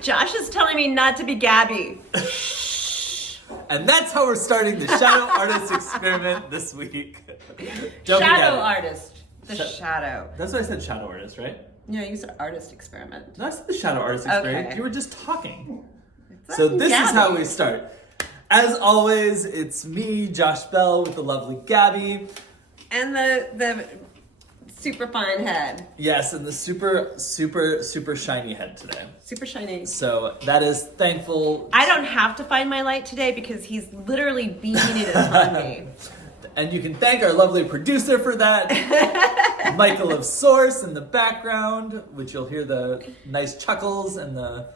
Josh is telling me not to be Gabby. And that's how we're starting the Shadow Artist Experiment this week. Shadow Artist. The shadow. That's what I said, Shadow Artist, right? No, you said Artist Experiment. No, I said the Shadow Artist Experiment. Okay. You were just talking. So this is how we start. As always, it's me, Josh Bell, with the lovely Gabby. And the super fine head. Yes, and the super shiny head today. Super shiny. So that is thankful. I don't have to find my light today because he's literally beaming it on me. And you can thank our lovely producer for that. Michael of Source in the background, which you'll hear the nice chuckles and the...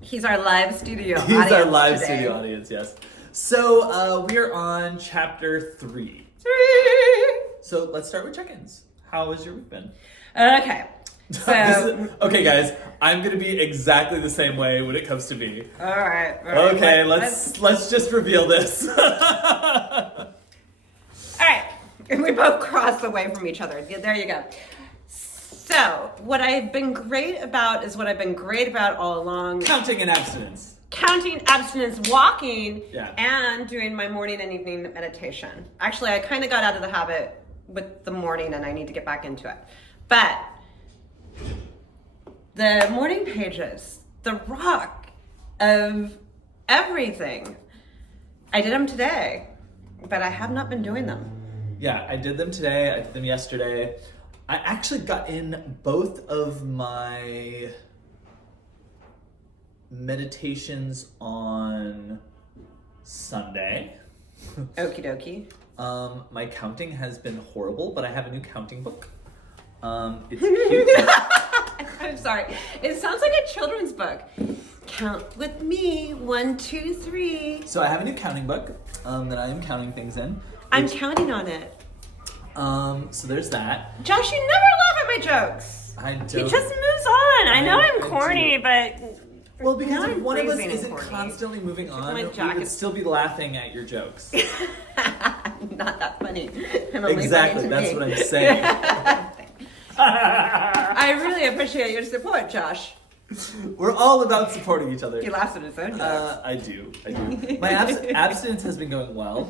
He's our live studio audience. He's our live today. studio audience, yes. So we're on chapter 3. So let's start with check-ins. How has your week been? Okay. So okay, guys. I'm gonna be exactly the same way when it comes to me. All right. Okay, let's just reveal this. All right. And we both crossed away from each other. There you go. So, what I've been great about is what I've been great about all along. Counting and abstinence. Counting, abstinence, walking, yeah. And doing my morning and evening meditation. Actually, I kind of got out of the habit with the morning and I need to get back into it. But the morning pages, the rock of everything, I did them today, but I have not been doing them. Yeah, I did them today. I did them yesterday. I actually got in both of my meditations on Sunday. Okie dokie. My counting has been horrible, but I have a new counting book. It's cute. I'm sorry. It sounds like a children's book. Count with me. 1, 2, 3. So I have a new counting book that I am counting things in. I'm counting on it. So there's that. Josh, you never laugh at my jokes. I don't. He just moves on. I know I'm corny, but... Well, because Now if I'm one of us freezing and isn't corny. constantly moving on, my we jacket. would still be laughing at your jokes. Not that funny. I'm only Exactly, funny to that's me. what I'm saying. I really appreciate your support, Josh. We're all about supporting each other. He laughs at his own jokes. I do. My abstinence has been going well.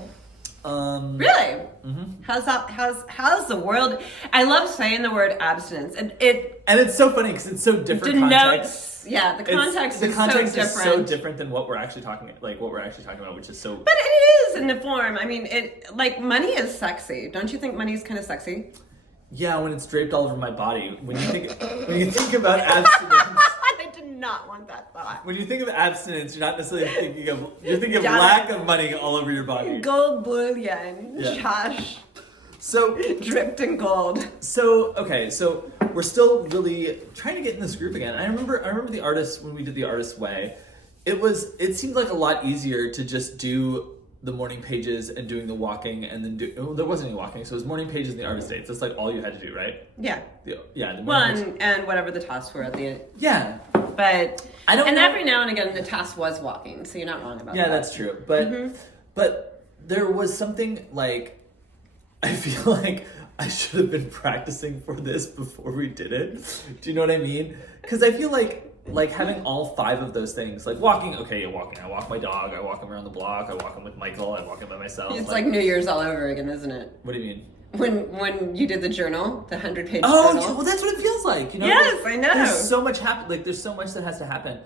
Really? Mm-hmm. How's the world? I love saying the word abstinence, and it it's so funny because it's so different context. Yeah, the context is so different. is so different than what we're actually talking about, which is so. But it is in the form. I mean, it like money is sexy. Don't you think money is kind of sexy? Yeah, when it's draped all over my body. When you think about abstinence. I did not want that thought. When you think of abstinence, you're not necessarily thinking of lack of money all over your body. Gold bullion, Yeah. Josh. So Dripped in gold. So we're still really trying to get in this group again. I remember the artist when we did the artist way. It seemed like a lot easier to just do the morning pages and doing the walking and then there wasn't any walking, so it was morning pages and the artist dates. That's like all you had to do, right? Yeah. The One and whatever the tasks were at the end. Yeah. But I don't know. every now and again the task was walking, so you're not wrong about that. Yeah, that's true. But there was something like I feel like I should have been practicing for this before we did it. Do you know what I mean? Because I feel like having all 5 of those things, like walking. Okay, yeah, walking. I walk my dog. I walk him around the block. I walk him with Michael. I walk him by myself. It's like New Year's all over again, isn't it? What do you mean? When you did the journal, the 100-page Oh, journal. yeah, well, that's what it feels like. You know? Yes, I know. There's so much there's so much that has to happen,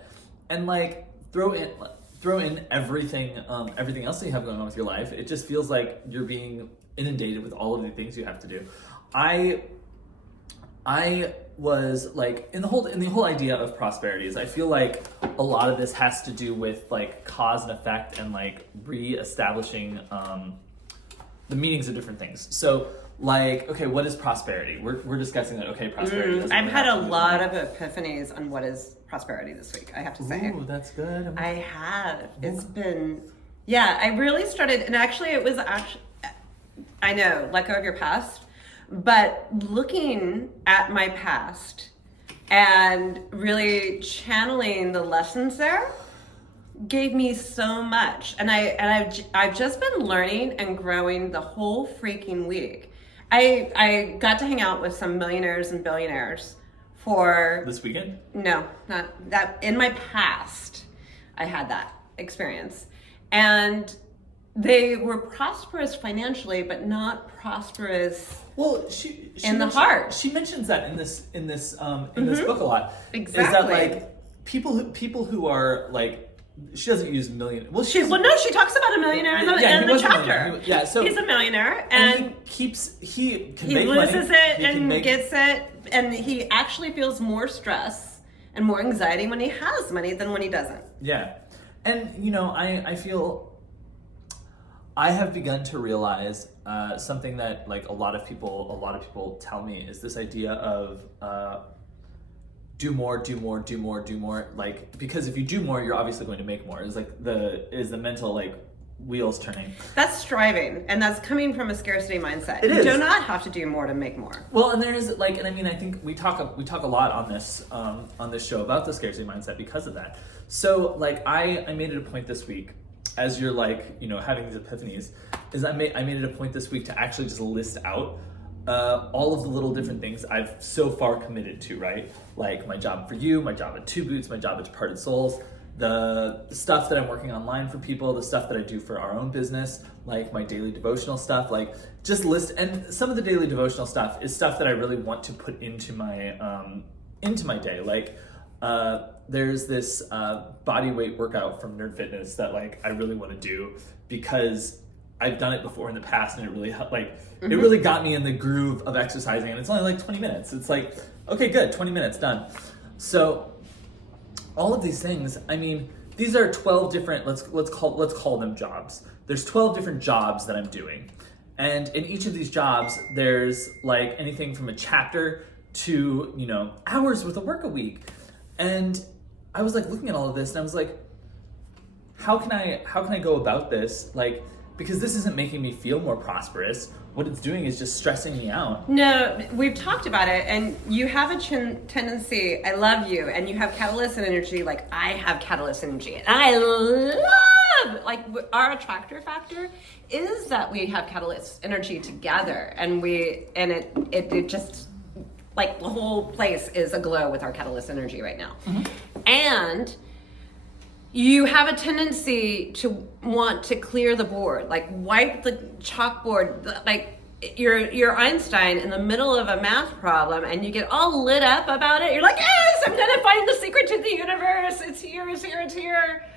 and like throw in everything else that you have going on with your life. It just feels like you're being inundated with all of the things you have to do. I was like in the whole idea of prosperity is I feel like a lot of this has to do with like cause and effect and like re-establishing the meanings of different things. So like, okay, what is prosperity? We're discussing that. Okay, prosperity. I've had a lot of epiphanies on what is prosperity this week, I have to say. Ooh, that's good. I have. It's been, I really started, and actually it was I know, let go of your past, but looking at my past and really channeling the lessons there gave me so much. And I've just been learning and growing the whole freaking week. I got to hang out with some millionaires and billionaires for This weekend? No, not that. In my past, I had that experience. And they were prosperous financially, but not prosperous Well, she in the mentions- heart. She mentions that in this book a lot. Exactly. Is that like people who are like, she doesn't use million. Well, She talks about a millionaire in the was a chapter. millionaire. So he's a millionaire, and and he can he make loses money. it He can and make- gets it, and he actually feels more stress and more anxiety when he has money than when he doesn't. Yeah, and I feel I have begun to realize something that like a lot of people tell me is this idea of do more. Like, because if you do more, you're obviously going to make more. It's like the mental like wheels turning. That's striving, and that's coming from a scarcity mindset. It You is. do not have to do more to make more. Well, and there's like, and I mean, I think we talk a lot on this show about the scarcity mindset because of that. So like, I made it a point this week, as you're like, having these epiphanies, is I made it a point this week to actually just list out all of the little different things I've so far committed to, right? Like my job for you, my job at Two Boots, my job at Departed Souls, the stuff that I'm working online for people, the stuff that I do for our own business, like my daily devotional stuff, like just list. And some of the daily devotional stuff is stuff that I really want to put into my day. Like there's this body weight workout from Nerd Fitness that like I really want to do because I've done it before in the past, and it really it really got me in the groove of exercising. And it's only like 20 minutes. It's like, okay, good, 20 minutes done. So all of these things, I mean, these are 12 different, let's call them jobs. There's 12 different jobs that I'm doing, and in each of these jobs, there's like anything from a chapter to hours worth of work a week. And I was like looking at all of this, and I was like, how can I go about this? Like, because this isn't making me feel more prosperous. What it's doing is just stressing me out. No, we've talked about it, and you have a tendency, I love you, and you have catalyst energy like I have catalyst energy. And I love, like, our attractor factor is that we have catalyst energy together, and it just, like, the whole place is aglow with our catalyst energy right now. Mm-hmm. And you have a tendency to want to clear the board, like wipe the chalkboard, like you're Einstein in the middle of a math problem, and you get all lit up about it. You're like, yes, I'm gonna find the secret to the universe. It's here, it's here, it's here.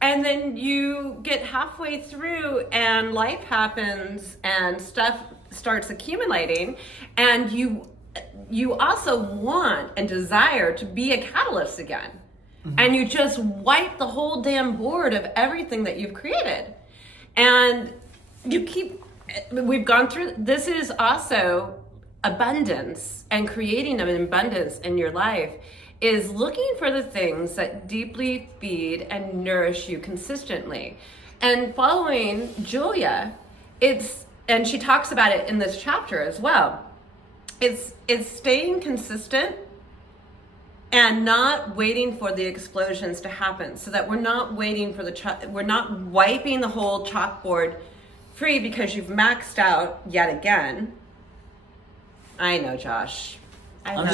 And then you get halfway through and life happens and stuff starts accumulating, and you also want and desire to be a catalyst again. And you just wipe the whole damn board of everything that you've created. And we've gone through, this is also abundance, and creating an abundance in your life is looking for the things that deeply feed and nourish you consistently. And following Julia, and she talks about it in this chapter as well, it's staying consistent and not waiting for the explosions to happen, so that we're not waiting for we're not wiping the whole chalkboard free because you've maxed out yet again. I know, Josh. I'm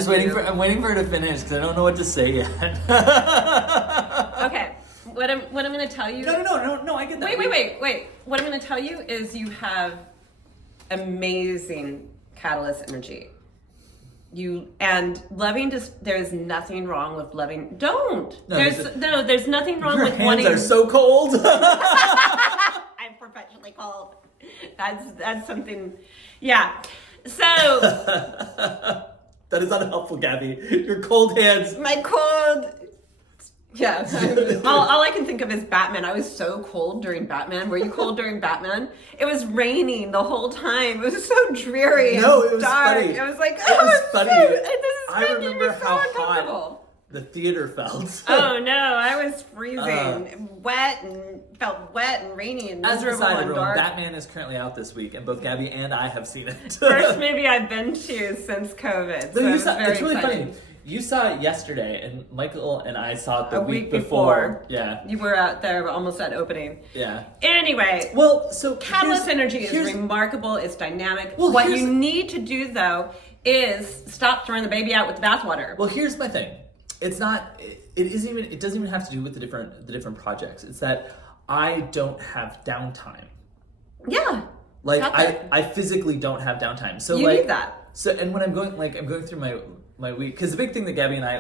waiting for her to finish because I don't know what to say yet. Okay, what I'm going to tell you. No, I get that. Wait. What I'm going to tell you is you have amazing catalyst energy. There's nothing wrong with loving. There's nothing wrong with wanting. Your hands are so cold. I'm perpetually cold. That's something. Yeah. So that is unhelpful, Gabby. Your cold hands. my cold. Yeah. All I can think of is Batman. I was so cold during Batman. Were you cold during Batman? It was raining the whole time. It was so dreary and No, it was dark. funny. It was like, It was funny. I remember how hot the theater felt. Oh no, I was freezing, wet, and felt wet and rainy and As miserable decided, and everyone, dark. Batman is currently out this week, and both Gabby and I have seen it. First movie I've been to since COVID. So It's really exciting. funny. You saw it yesterday, and Michael and I saw it the A week week before. Yeah. You were out there almost at opening. Yeah. Anyway. Well, so Catalyst energy is remarkable. It's dynamic. Well, what you need to do, though, is stop throwing the baby out with the bathwater. Well, here's my thing. It's not. It doesn't even have to do with the different projects. It's that I don't have downtime. Yeah. Like I physically don't have downtime. So you like need that. So and when I'm going through my week, because the big thing that Gabby and I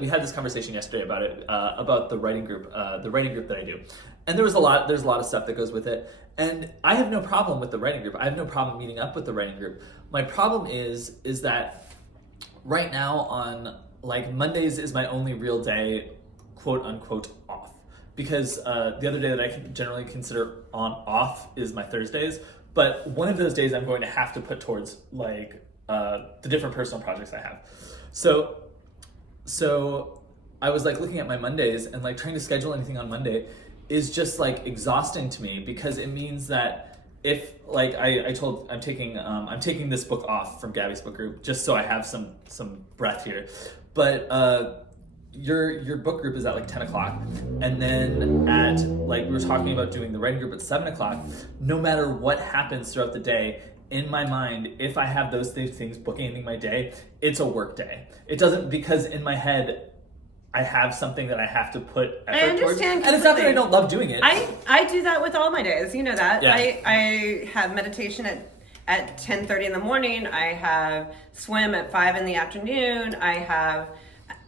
we had this conversation yesterday about it, about the writing group that I do, and there's a lot of stuff that goes with it, and I have no problem with the writing group. I have no problem meeting up with the writing group. My problem is that right now on like Mondays is my only real day, quote unquote, off, because the other day that I can generally consider off is my Thursdays, but one of those days I'm going to have to put towards like the different personal projects I have. So I was like looking at my Mondays, and like trying to schedule anything on Monday is just like exhausting to me, because it means that if like I'm taking this book off from Gabby's book group just so I have some breath here, but your book group is at like 10 o'clock, and then at like we were talking about doing the writing group at 7 o'clock. No matter what happens throughout the day, in my mind, if I have those things bookending my day, it's a work day. It doesn't, because in my head I have something that I have to put effort towards. And it's not that I don't love doing it. I do that with all my days. You know that. Yeah. I have meditation at 10:30 in the morning. I have swim at 5 in the afternoon. I have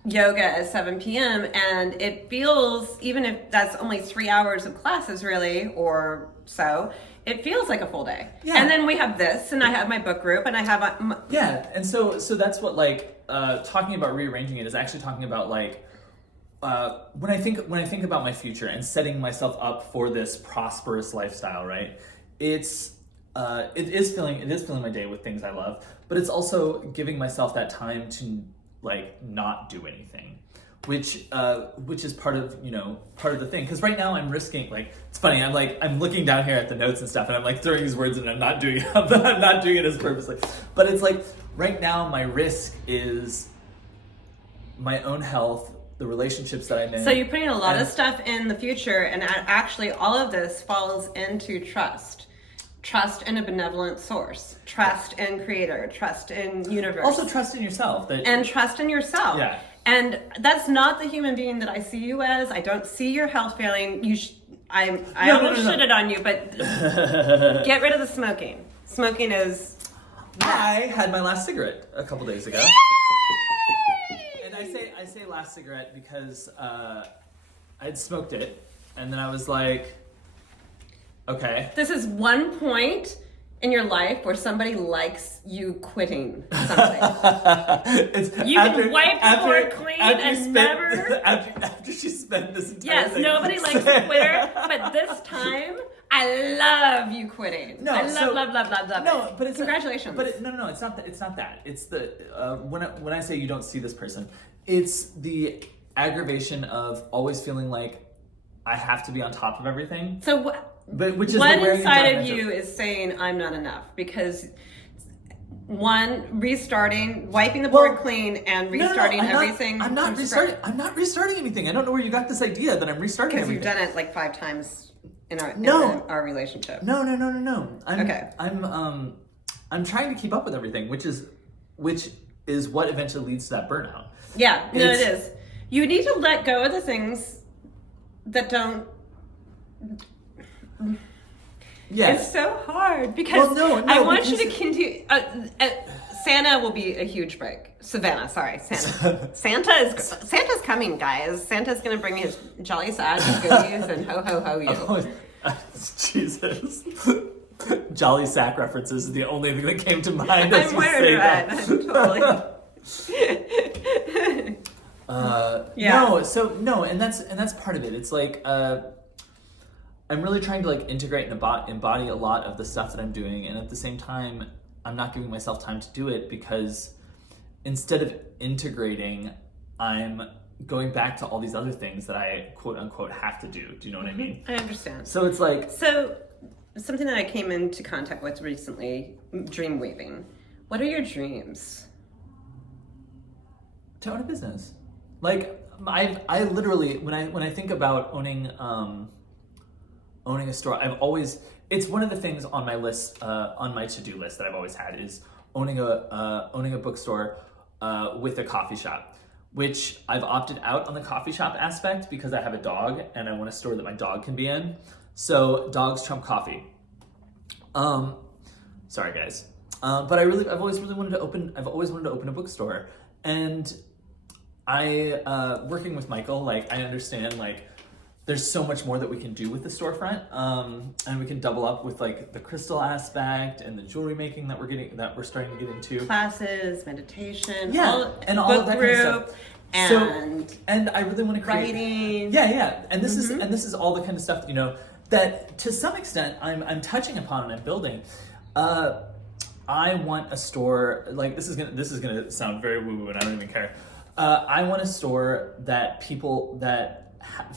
yoga at 7 p.m. And it feels, even if that's only 3 hours of classes really, or so, it feels like a full day. Yeah. And then we have this, and I have my book group, and I have yeah. And so that's what like talking about rearranging it is actually talking about like when I think about my future and setting myself up for this prosperous lifestyle, right? It is filling my day with things I love, but it's also giving myself that time to like not do anything, which is part of the thing. Because right now I'm risking, like, it's funny, I'm looking down here at the notes and stuff, and I'm like throwing these words, and I'm not doing it as purposely. But it's like right now my risk is my own health, the relationships that I'm in. So you're putting a lot of stuff in the future, and actually all of this falls into trust. Trust in a benevolent source, trust in creator, trust in universe. Also trust in yourself. And trust in yourself. Yeah. And that's not the human being that I see you as. I don't see your health failing. I almost shitted on you, but get rid of the smoking. Smoking is... I had my last cigarette a couple days ago. And I say last cigarette because I'd smoked it, and then I was like, okay. This is one point in your life where somebody likes you quitting something. You can wipe the board clean and never... After she spent this entire thing... Yes, nobody likes a quitter, but this time, I love you quitting. No, I love no, it. But it's congratulations. No, it's not that. It's not that. It's the when I say you don't see this person, it's the aggravation of always feeling like I have to be on top of everything. So what? But which is what the inside of you is saying I'm not enough, because one, wiping the board clean and restarting everything. I'm not restarting anything. I don't know where you got this idea that I'm restarting everything. Because you've done it like 5 times in our relationship. No. Okay. I'm trying to keep up with everything, which is what eventually leads to that burnout. Yeah, no, it is. You need to let go of the things that don't. Yeah. It's so hard because I want you to continue. Santa will be a huge break. Savannah, sorry, Santa. Santa's coming, guys. Santa's gonna bring his jolly sack of goodies and ho ho ho you. Oh, Jesus. Jolly sack references is the only thing that came to mind as I'm you say that. Totally. No, and that's part of it. It's like I'm really trying to like integrate and embody a lot of the stuff that I'm doing, and at the same time, I'm not giving myself time to do it because instead of integrating, I'm going back to all these other things that I quote unquote have to do. Do you know what I mean? I understand. So it's like something that I came into contact with recently, dream weaving. What are your dreams? To own a business. Like I literally when I think about owning a store, it's one of the things on my list, on my to-do list that I've always had is owning a bookstore with a coffee shop, which I've opted out on the coffee shop aspect because I have a dog and I want a store that my dog can be in. So dogs trump coffee. Sorry guys. But I've always wanted to open a bookstore. And working with Michael, like I understand like there's so much more that we can do with the storefront. And we can double up with like the crystal aspect and the jewelry making that we're starting to get into. Classes, meditation, all of that kind of stuff. And I really want to create writing. Yeah. And this is all the kind of stuff, you know, that to some extent I'm touching upon and I'm building. I want a store, like this is gonna sound very woo-woo and I don't even care. I want a store that people that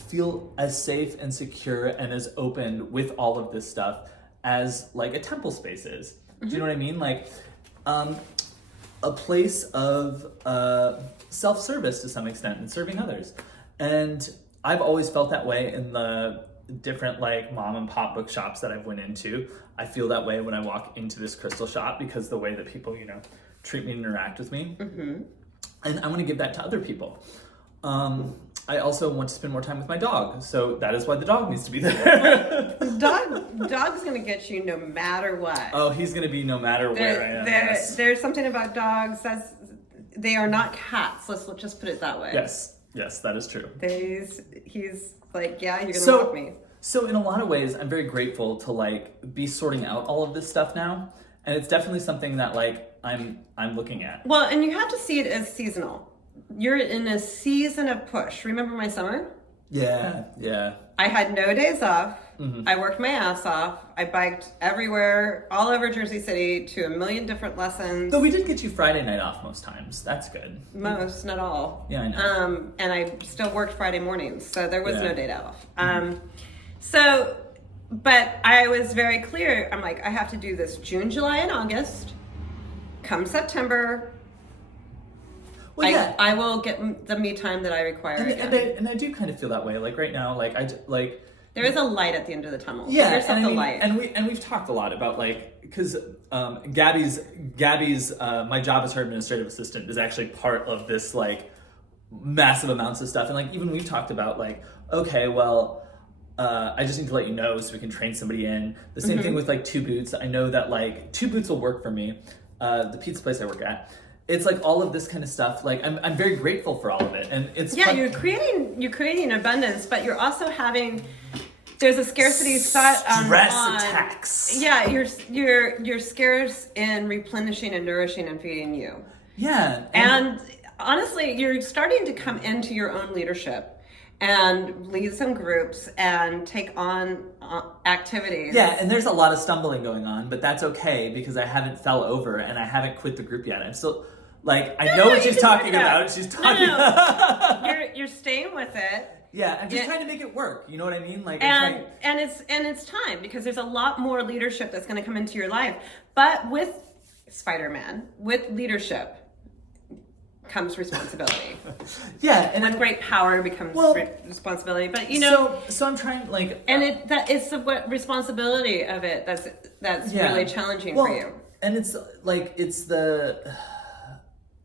feel as safe and secure and as open with all of this stuff as like a temple space is. Do you know what I mean? Like a place of self-service to some extent and serving others. And I've always felt that way in the different like mom and pop bookshops that I've went into. I feel that way when I walk into this crystal shop because the way that people, you know, treat me and interact with me. And I want to give that to other people. I also want to spend more time with my dog, so that is why the dog needs to be there. Dog's gonna get you no matter what. Oh, he's gonna be no matter where I am. Yes. There's something about dogs they are not cats. Let's just put it that way. Yes, that is true. He's like, yeah, you're gonna walk me. So in a lot of ways, I'm very grateful to like be sorting out all of this stuff now, and it's definitely something that like I'm looking at. Well, and you have to see it as seasonal. You're in a season of push. Remember my summer? Yeah. I had no days off. I worked my ass off. I biked everywhere, all over Jersey City to a million different lessons. Though we did get you Friday night off most times. That's good. Most, not all. Yeah, I know. And I still worked Friday mornings, so there was no day off. But I was very clear. I'm like, I have to do this June, July, and August. Come September, Well, I will get the me time that I require. And I do kind of feel that way. Like right now, there is a light at the end of the tunnel. Yeah, There's and light. And we've talked a lot about like because Gabby's my job as her administrative assistant is actually part of this like massive amounts of stuff, and like even we've talked about like okay, well. I just need to let you know so we can train somebody in. The same thing with like 2 Boots. I know that like 2 Boots will work for me. The pizza place I work at. It's like all of this kind of stuff. Like I'm very grateful for all of it, and it's fun. You're creating abundance, but you're also there's a scarcity thought stress attacks. Yeah, you're scarce in replenishing and nourishing and feeding you. Yeah, and honestly, you're starting to come into your own leadership. And lead some groups and take on activities. Yeah, and there's a lot of stumbling going on, but that's okay because I haven't fell over and I haven't quit the group yet. I'm still like I know what she's talking about. She's talking. You're staying with it. Yeah, I'm just trying to make it work. You know what I mean? Like, and it's time because there's a lot more leadership that's going to come into your life. But with Spider-Man, with leadership comes responsibility. Yeah, and with great power becomes responsibility. But you know, so I'm trying like, and it's the responsibility of it that's really challenging for you. And it's like it's funny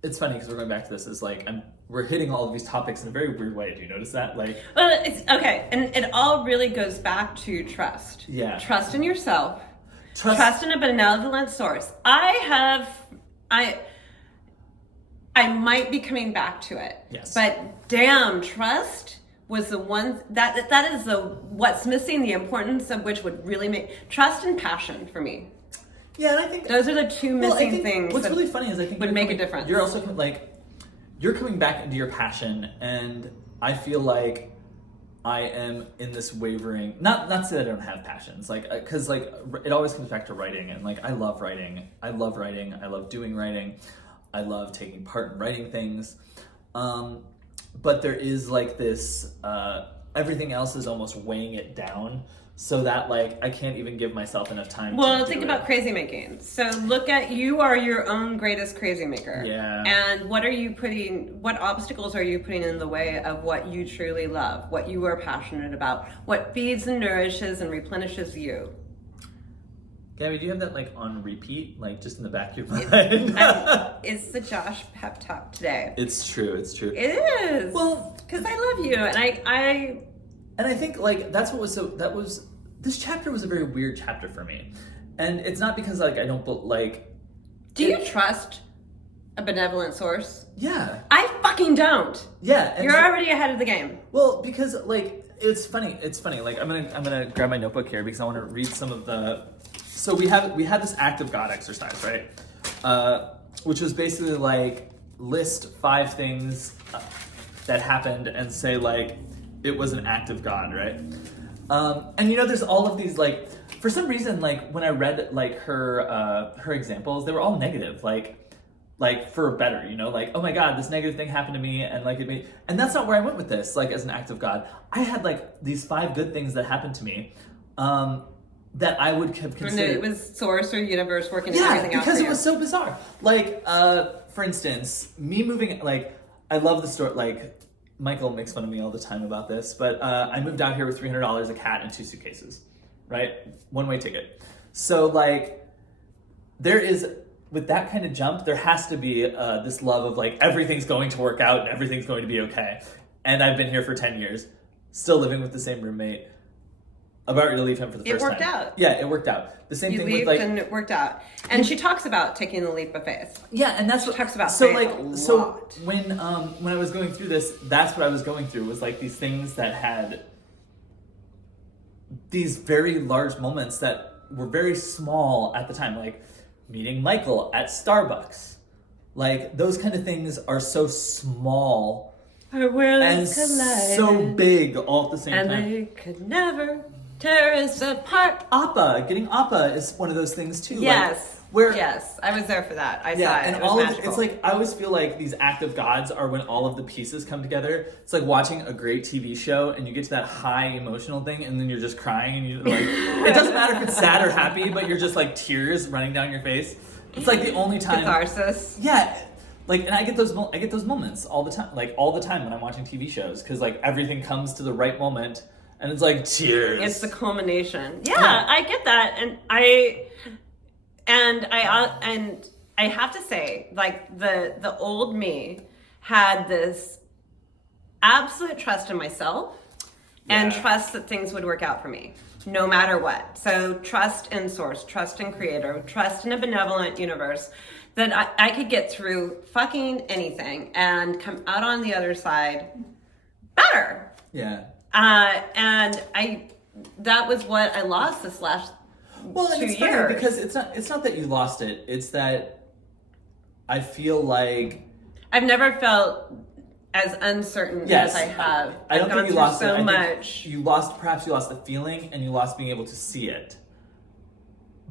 because we're going back to this. Is like we're hitting all of these topics in a very weird way. Do you notice that? Like, well, it's okay, and it all really goes back to trust. Yeah, trust in yourself. Trust in a benevolent source. I might be coming back to it. Yes. But damn, trust was the one that is what's missing, the importance of which would really make trust and passion for me. Yeah, and I think those are the two missing things. What's really funny is I think would make a difference. You're also like you're coming back into your passion, and I feel like I am in this wavering. Not to say that I don't have passions, like because like it always comes back to writing, and like I love writing. I love doing writing. I love taking part in writing things. But there is like this, everything else is almost weighing it down so that like I can't even give myself enough time to think about crazy making. So look at, you are your own greatest crazy maker. Yeah. And what obstacles are you putting in the way of what you truly love, what you are passionate about, what feeds and nourishes and replenishes you? Gabby, do you have that like on repeat, like just in the back of your mind? It's the Josh pep talk today. It's true. It's true. It is. Well, because I love you, and I think like that's what was so that was this chapter was a very weird chapter for me, and it's not because like I don't like. Do you trust a benevolent source? Yeah. I fucking don't. Yeah. You're already ahead of the game. Well, because like it's funny. Like I'm gonna grab my notebook here because I want to read some of the. So we had this act of God exercise, right? Which was basically like list 5 things that happened and say like it was an act of God, right? And you know, there's all of these like for some reason like when I read like her examples, they were all negative, like for better, you know, like, oh my God, this negative thing happened to me, and like and that's not where I went with this, like as an act of God. I had like these 5 good things that happened to me, that I would have considered. And it was source or universe working everything out. Because it was so bizarre. Like, for instance, me moving, like, I love the story, like, Michael makes fun of me all the time about this, but I moved out here with $300, a cat, and 2 suitcases, right? One-way ticket. So, like, there is, with that kind of jump, there has to be this love of, like, everything's going to work out and everything's going to be okay. And I've been here for 10 years, still living with the same roommate, about to leave him for the first time. It worked out. Yeah, it worked out. The same thing with, like... and it worked out. And she talks about taking the leap of faith. Yeah, and that's she what... talks about so, faith like, a so lot. when I was going through this, that's what I was going through, was, like, these things that had these very large moments that were very small at the time, like meeting Michael at Starbucks. Like, those kind of things are so small Our worlds and collided, so big all at the same time. And they could never tear us apart. Appa, getting Appa is one of those things too. Yes. Like, where yes, I was there for that. I saw it. And it was all magical. of it's like I always feel like these act of gods are when all of the pieces come together. It's like watching a great TV show and you get to that high emotional thing and then you're just crying and you're like it doesn't matter if it's sad or happy, but you're just like tears running down your face. It's like the only time catharsis. Yeah. Like, and I get those moments all the time, like all the time when I'm watching TV shows, because like everything comes to the right moment, and it's like tears. It's the culmination. Yeah, I get that, and I have to say, like the old me had this absolute trust in myself, and trust that things would work out for me, no matter what. So trust in source, trust in creator, trust in a benevolent universe. That I could get through fucking anything and come out on the other side better. Yeah. And that was what I lost this last 2 it's years. funny because it's not that you lost it. It's that I feel like I've never felt as uncertain as I have. I don't think you lost so it. much. Perhaps you lost the feeling and you lost being able to see it.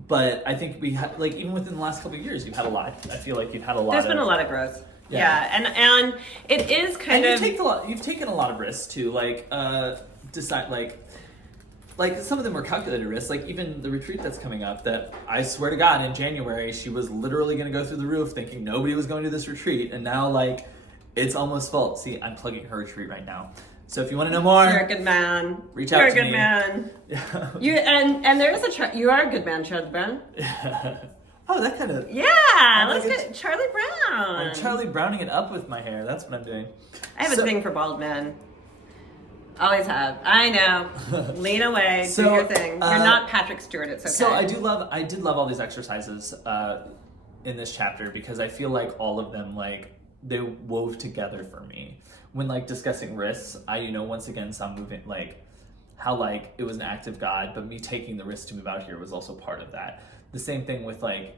But I think we had, like, even within the last couple of years, you've had a lot. I feel like you've had a lot. There's been a lot of growth. Yeah. And it is kind of. You've taken a lot of risks too. Like, decide like some of them were calculated risks. Like even the retreat that's coming up. That I swear to God, in January, she was literally going to go through the roof, thinking nobody was going to this retreat, and now like it's almost full. See, I'm plugging her retreat right now. So if you want to know more, you're a good man. Reach out to me. You're a good man. Yeah. You and there is you are a good man, Charlie Brown. Oh, that kind of. Yeah, let's get Charlie Brown. I'm Charlie Browning it up with my hair. That's what I'm doing. I have a thing for bald men. Always have. I know. Lean away. Do your thing. You're not Patrick Stewart. It's okay. So I did love all these exercises in this chapter because I feel like all of them like they wove together for me. When like discussing risks, I once again saw moving like how like it was an act of God, but me taking the risk to move out here was also part of that. The same thing with like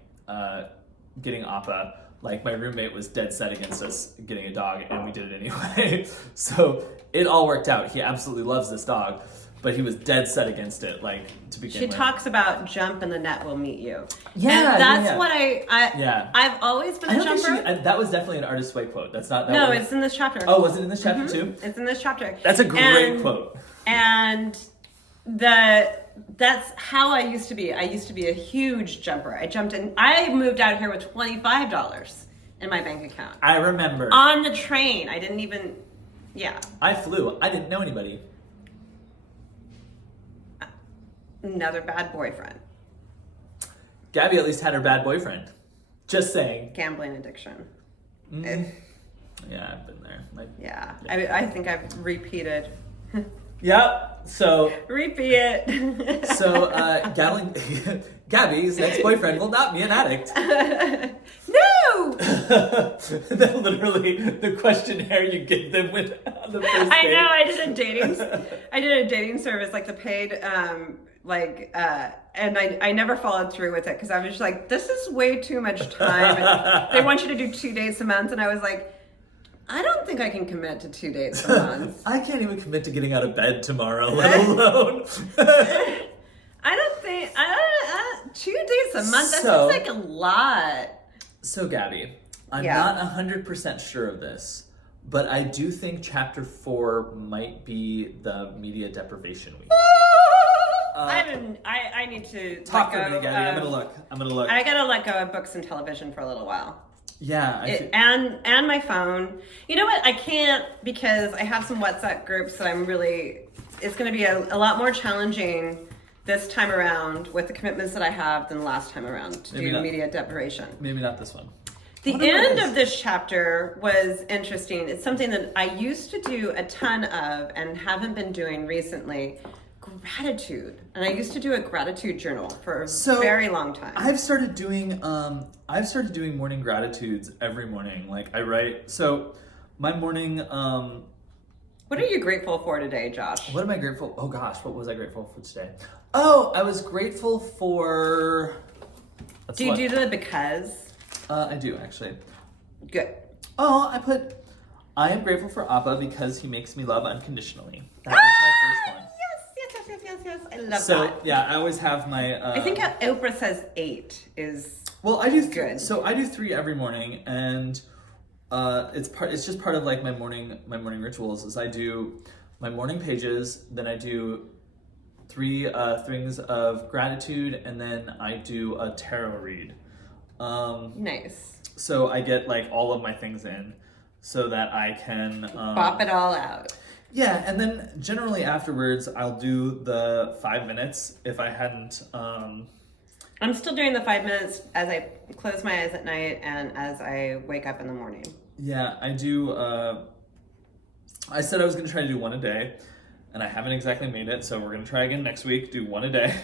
getting Appa. Like my roommate was dead set against us getting a dog, and we did it anyway. So it all worked out. He absolutely loves this dog, but he was dead set against it. Like to begin with. She talks about jump and the net will meet you. Yeah, and that's what I've always been a jumper. That was definitely an Artist Way quote. That's not. It's in this chapter. Oh, was it in this chapter too? It's in this chapter. That's a great quote. And that's how I used to be. I used to be a huge jumper. I moved out here with $25 in my bank account. I remember. On the train. I didn't even, I flew. I didn't know anybody. Another bad boyfriend. Gabby at least had her bad boyfriend. Just saying. Gambling addiction. Yeah, I've been there. Yeah. I think I've repeated. Yep. So. Repeat it. So, Gabby's ex-boyfriend will not be an addict. No! That literally the questionnaire you give them with on the first date. I know. I did a dating service, like the paid, and I never followed through with it because I was just like, this is way too much time. And they want you to do 2 dates a month, and I was like, I don't think I can commit to 2 dates a month. I can't even commit to getting out of bed tomorrow, let alone. I don't think 2 dates a month. That seems like a lot. So, Gabby, I'm not 100% sure of this, but I do think chapter 4 might be the media deprivation week. I need to talk for a minute, Gabby. I'm gonna look. I gotta let go of books and television for a little while. Yeah, and my phone. You know what? I can't because I have some WhatsApp groups that it's going to be a lot more challenging this time around with the commitments that I have than last time around to do media deprivation. Maybe not this one. The end of this chapter was interesting. It's something that I used to do a ton of and haven't been doing recently. Gratitude. And I used to do a gratitude journal for a very long time. I've started doing morning gratitudes every morning. Like I write, so my morning, what are you grateful for today, Josh? What am I grateful? Oh gosh, what was I grateful for today? Oh, I was grateful for, do you do the because? I do actually. Good. Oh, I am grateful for Appa because he makes me love unconditionally. That was my first one. Yes. I love that. So yeah, I always have my. I think Oprah says 8 is. Well, I do good. So I do 3 every morning, and it's just part of like my morning rituals. Is I do my morning pages, then I do 3 things of gratitude, and then I do a tarot read. Nice. So I get like all of my things in, so that I can bop it all out. Yeah, and then generally afterwards, I'll do the 5 minutes if I hadn't. I'm still doing the 5 minutes as I close my eyes at night and as I wake up in the morning. Yeah, I do. I said I was going to try to do 1 a day, and I haven't exactly made it, so we're going to try again next week, do 1 a day.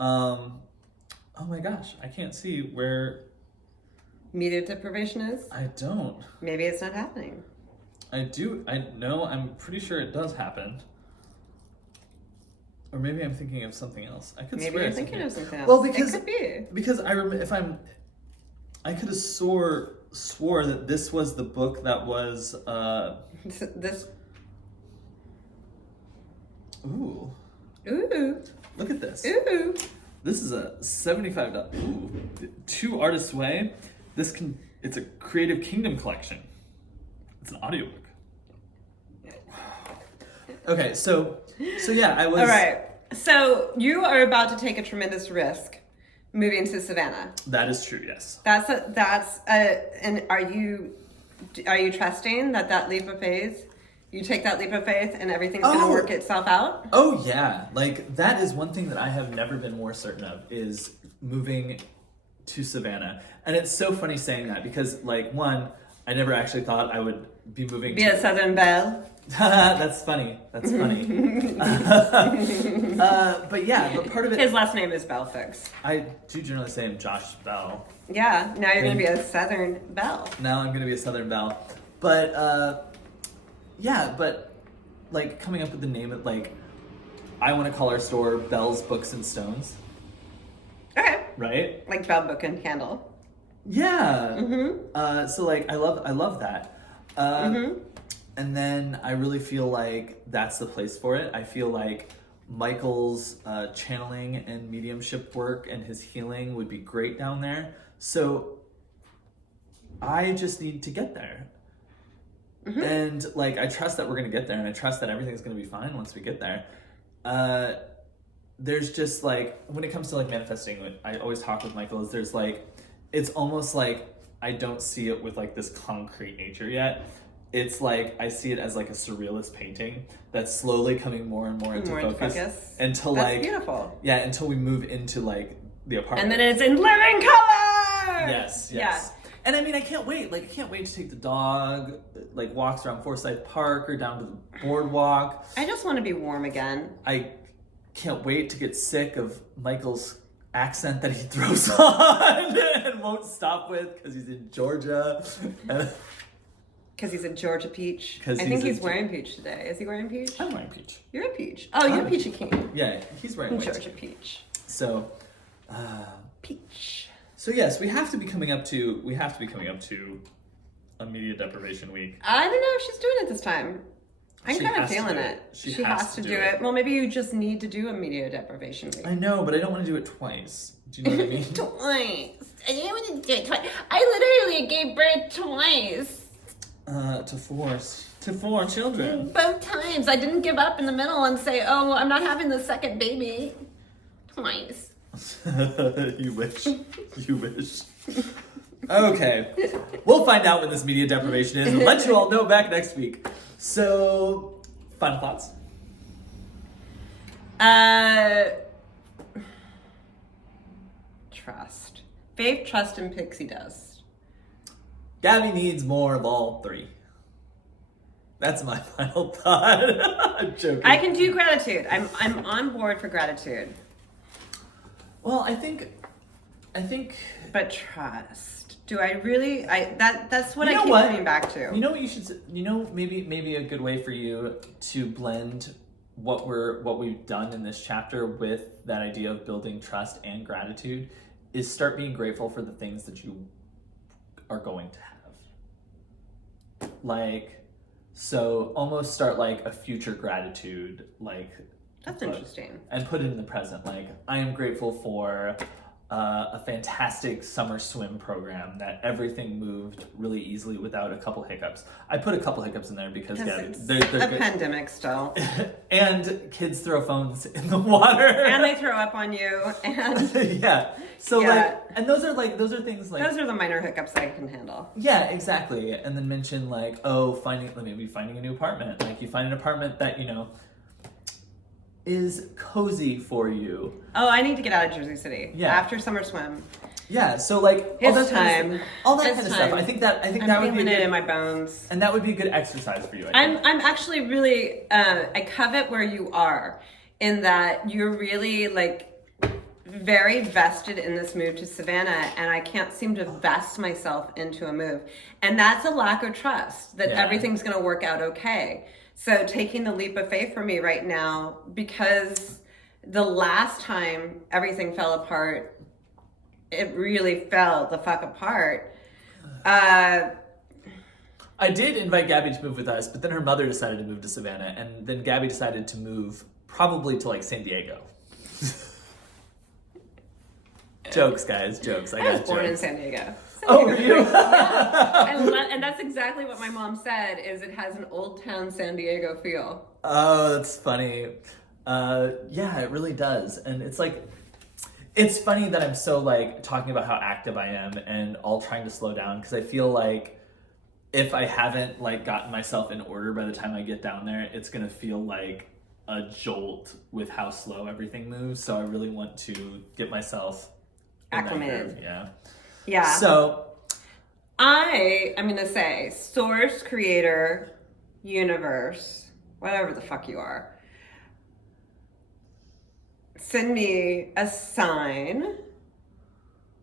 Oh my gosh, I can't see where. Media deprivation is? I don't. Maybe it's not happening. I do. I know. I'm pretty sure it does happen. Or maybe I'm thinking of something else. I could. Maybe you're thinking of something else. Well, because it could be. Because I remember I could have swore that this was the book that was this. Ooh. Look at this. Ooh. This is a $75. Ooh. 2 Artists Way. It's a Creative Kingdom collection. It's an audiobook. Okay, so yeah, I was. All right. So you are about to take a tremendous risk moving to Savannah. That is true. Yes. And are you trusting that leap of faith? You take that leap of faith and everything's going to work itself out? Oh yeah, like that is one thing that I have never been more certain of is moving to Savannah. And it's so funny saying that because like one, I never actually thought I would be moving to a Southern Belle. That's funny. But part of it. His last name is Bell, folks. I do generally say him Josh Bell. Yeah, now you're going to be a Southern Belle. Now I'm going to be a Southern Belle. But, but like coming up with the name of like, I want to call our store Bell's Books and Stones. Okay. Right? Like Bell Book and Candle. Yeah. Mm-hmm. So like, I love that. And then I really feel like that's the place for it. I feel like Michael's channeling and mediumship work and his healing would be great down there. So I just need to get there. Mm-hmm. And like, I trust that we're going to get there, and I trust that everything's going to be fine once we get there. There's just like, when it comes to like manifesting, I always talk with Michael is there's like, it's almost like I don't see it with like this concrete nature yet. It's like I see it as like a surrealist painting that's slowly coming more and more into focus. Until that's like beautiful. Yeah, until we move into like the apartment. And then it's in living color! Yes. Yeah. And I mean, I can't wait. Like, I can't wait to take the dog, like, walks around Forsyth Park or down to the boardwalk. I just want to be warm again. I can't wait to get sick of Michael's accent that he throws on and won't stop with because he's in Georgia. Because he's a Georgia peach. 'Cause I think he's he's wearing peach today. Is he wearing peach? I'm wearing peach. You're a peach. Oh, you're a peachy king. Yeah, he's wearing white. Georgia peach. So, Peach. so yes, we have to be coming up to a media deprivation week. I don't know if she's doing it this time. I'm She kind of has to feeling do it. it. She She has to do it. Well, maybe you just need to do a media deprivation week. I know, but I don't want to do it twice. Do you know what I mean? Twice. I didn't want to do it twice. I literally gave birth twice. To four children. Both times. I didn't give up in the middle and say, oh, I'm not having the second baby. Twice. You wish. You wish. Okay. We'll find out when this media deprivation is. We'll let you all know back next week. So, final thoughts? Trust. Faith, trust, and pixie dust. Gabby needs more of all three. That's my final thought. I'm joking. I can do gratitude. I'm on board for gratitude. Well, I think. But trust. Do I really? That's what You I know keep what? coming back to. You know what you should. You know, maybe a good way for you to blend what we've done in this chapter with that idea of building trust and gratitude is start being grateful for the things that you are going to have. Like, so almost start like a future gratitude, like. That's interesting. And put it in the present. Like, I am grateful for a fantastic summer swim program that everything moved really easily without a couple hiccups. I put a couple hiccups in there because they're a good. pandemic still. And kids throw phones in the water. And they throw up on you. And yeah. So Yeah. and those are things like those are the minor hiccups I can handle. yeah, exactly. And then mention like, maybe finding a new apartment. Like you find an apartment that, is cozy for you. Oh, I need to get out of Jersey City. Yeah. After summer swim. Yeah, so like It's time. all that It's kind of time. stuff. I think that I'm would be feeling it in good, my bones. and that would be a good exercise for you. I think. I'm actually really I covet where you are in that you're really like very vested in this move to Savannah, and I can't seem to vest myself into a move. And that's a lack of trust that Yeah. everything's going to work out okay. So taking the leap of faith for me right now, because the last time everything fell apart, it really fell the fuck apart. I did invite Gabby to move with us, but then her mother decided to move to Savannah, and then Gabby decided to move probably to like San Diego. Jokes, guys, jokes. I was got born in jokes. San Diego. Oh, were you? And that's exactly what my mom said, is it has an old town San Diego feel. Oh, that's funny. Yeah, it really does. And it's like, it's funny that I'm so like talking about how active I am and all trying to slow down, because I feel like if I haven't like gotten myself in order by the time I get down there, it's gonna feel like a jolt with how slow everything moves. So I really want to get myself in that Acclimated. groove. Yeah. Yeah. So I'm going to say source, creator, universe, whatever the fuck you are. Send me a sign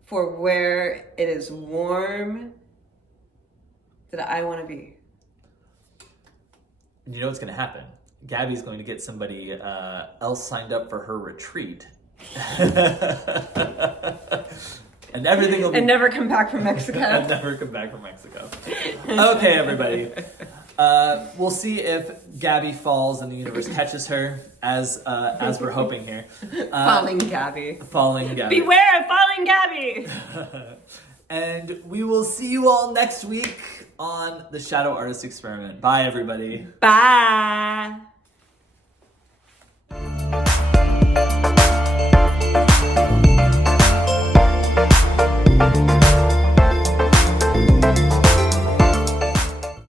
for where it is warm that I want to be. you know what's gonna happen? Gabby's going to get somebody else signed up for her retreat. And everything will be... And never come back from Mexico. And never come back from Mexico. Okay, everybody. We'll see if Gabby falls and the universe catches her, as we're hoping here. Falling Gabby. Falling Gabby. Beware of falling Gabby! And we will see you all next week on the Shadow Artist Experiment. Bye, everybody. Bye!